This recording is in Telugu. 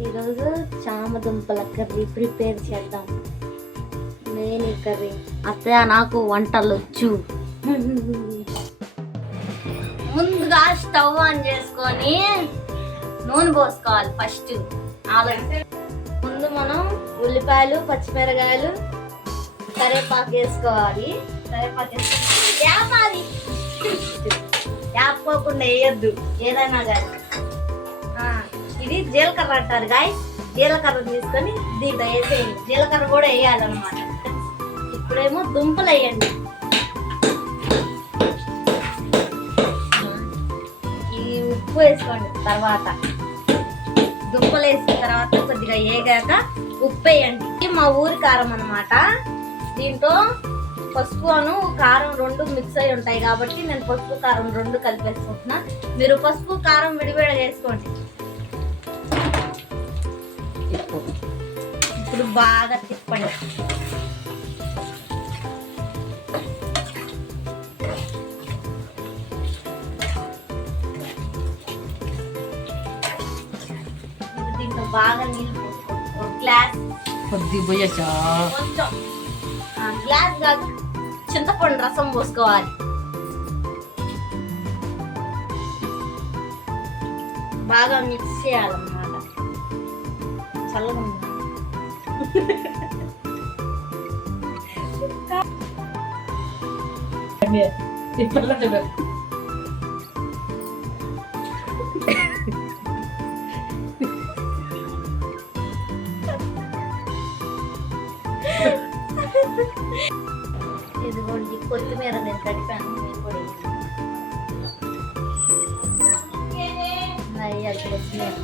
ఈరోజు చామదుంపల కర్రీ ప్రిపేర్ చేద్దాం. నేను ఈ కర్రీ అత్తయ్య నాకు వంటలు వచ్చు. ముందుగా స్టవ్ ఆన్ చేసుకొని నూనె పోసుకోవాలి. ఫస్ట్ ముందు మనం ఉల్లిపాయలు, పచ్చిమిరకాయలు, కరివేపాకు వేసుకోవాలి. కరివేపాకు వేసుకోవాలి, వేపుకోకుండా వేయద్దు ఏదైనా కానీ. ఇది జీలకర్ర అంటారు గాయస్. జీలకర్ర తీసుకొని దీంట్లో వేసేయండి. జీలకర్ర కూడా వేయాలన్నమాట. ఇప్పుడేమో దుంపలు వేయండి. ఈ ఉప్పు వేసుకోండి. తర్వాత దుంపలు వేసిన తర్వాత కొద్దిగా వేగాక ఉప్పు వేయండి. మా ఊరి కారం అన్నమాట. దీంట్లో పసుపు అను కారం రెండు మిక్స్ అయి ఉంటాయి కాబట్టి నేను పసుపు కారం రెండు కలిపేసుకుంటున్నా. మీరు పసుపు కారం విడివిడిగా వేసుకోండి. ఇప్పుడు బాగా తిప్పండి. దీంట్లో బాగా నీళ్ళు పోసుకోండి. ఒక గ్లాస్ కొంచెం గ్లాస్ కాదు, చింతపండు రసం పోసుకోవాలి. బాగా మిక్స్ చేయాలన్నమాట. చల్లగా ఉంది. ఇదిగోండి కొత్తిమీర నేను కడిపాను. మీరు కూడా కొత్తిమీర